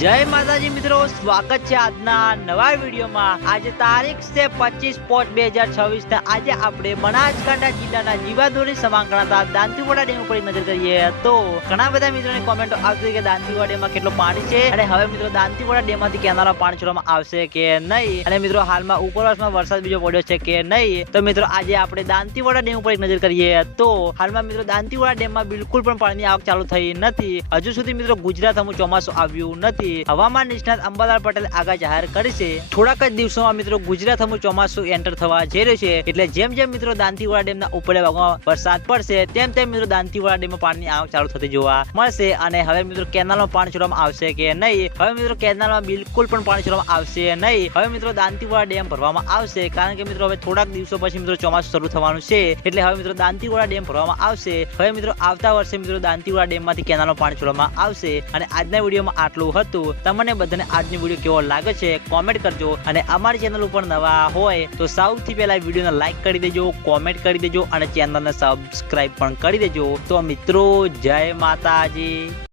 જય માતાજી મિત્રો, સ્વાગત છે આજના નવા વિડીયોમાં। આજે તારીખ છે 25/5/2026 ને આજે આપણે બનાસકાંઠા જિલ્લાના જીવાદોરી સમાંકળાતા દાંતીવાડા ડેમ ઉપર નજર કરીએ તો ઘણા બધા મિત્રોની કોમેન્ટો આવતી કે દાંતીવાડા ડેમમાં કેટલું પાણી છે અને હવે મિત્રો દાંતીવાડા ડેમમાંથી કેનાલમાં પાણી છોડવામાં આવશે કે નહીં, અને મિત્રો હાલમાં ઉપરવાસમાં વરસાદ બીજો પડ્યો છે કે નહીં। તો મિત્રો આજે આપણે દાંતીવાડા ડેમ ઉપર નજર કરીએ તો હાલમાં મિત્રો દાંતીવાડા ડેમમાં બિલકુલ પણ પાણીની આવક ચાલુ થઈ નથી। હજુ સુધી મિત્રો ગુજરાતમાં ચોમાસું આવ્યું નથી। હવામાન નિષ્ણાત અંબાલાલ પટેલ આગાહી જાહેર કરી છે। થોડાક જ દિવસોમાં મિત્રો ગુજરાતમાં ચોમાસું એન્ટર થવા જઈ રહ્યું છે, એટલે જેમ જેમ મિત્રો દાંતીવાડા ડેમના ઉપરના ભાગમાં વરસાદ પડશે તેમ તેમ મિત્રો દાંતીવાડા ડેમમાં પાણીની આવક ચાલુ થતી જોવા મળશે। અને હવે મિત્રો કેનાલમાં પાણી છોડવામાં આવશે કે નહીં, હવે મિત્રો કેનાલમાં બિલકુલ પણ પાણી છોડવામાં આવશે નહીં। હવે મિત્રો દાંતીવાડા ડેમ ભરવામાં આવશે, કારણ કે મિત્રો હવે થોડાક દિવસો પછી મિત્રો ચોમાસું શરૂ થવાનું છે, એટલે હવે મિત્રો દાંતીવાડા ડેમ ભરવામાં આવશે। હવે મિત્રો આવતા વર્ષે મિત્રો દાંતીવાડા ડેમમાંથી કેનાલમાં પાણી છોડવામાં આવશે। અને આજના વિડીયોમાં આટલું હતું। તમને બધાને આજનો વિડીયો કેવો લાગે છે કોમેન્ટ કરજો, અને અમારી ચેનલ ઉપર નવા હોય તો સૌથી પહેલા વિડીયોને લાઈક કરી દેજો, કોમેન્ટ કરી દેજો અને ચેનલને સબસ્ક્રાઇબ પણ કરી દેજો। તો મિત્રો જય માતાજી।